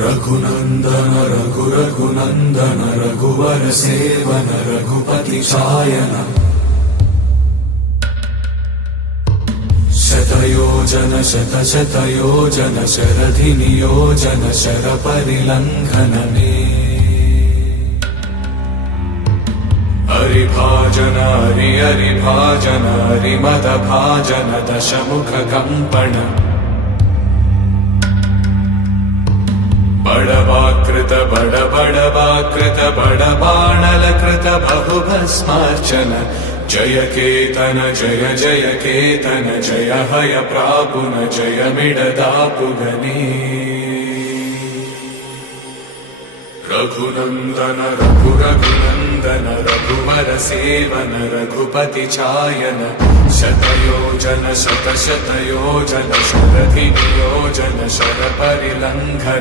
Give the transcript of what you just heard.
रघुनंदन रघुनंदन रघुवर सेवन रघुपति चायन शतयोजन शतयोजन शरधि नियोजन शर परिलंघन हरिभाजन हरिभाजन हरिमद भाजन दशमुख कंपन बड़वाकृत बड़बाणलकृत बहुभस्मार्चन जय केतन जय जय केतन जय हय प्रापुन जय मिडदापुगनी रघुनंदन रघुनंदन रघुवर सेवन रघुपति चायन शतयोजन शतयोजन शरधि नियोजन शर परिलंघन